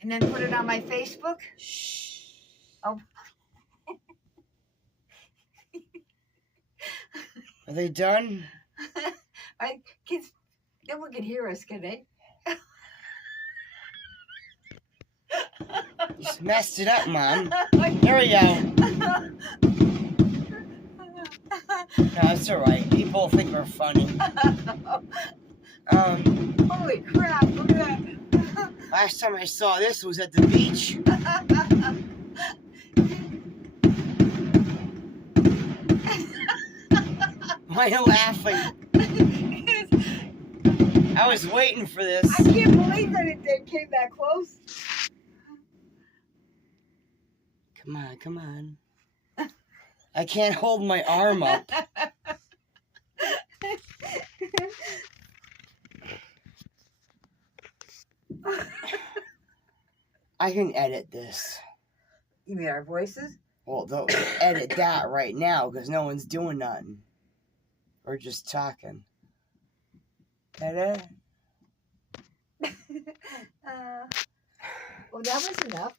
And then put it on my Facebook? Shh. Oh. Are they done? Kids, no one can hear us, can they? You just messed it up, Mom. Here we go. No, it's alright. People think we're funny. Holy crap, look at that. Last time I saw this was at the beach. Why are you laughing? I was waiting for this. I can't believe that it came that close. Come on, come on. I can't hold my arm up. I can edit this. You mean our voices? Well, they'll edit that right now because no one's doing nothing. We're just talking. Ta-da. Well, that was enough.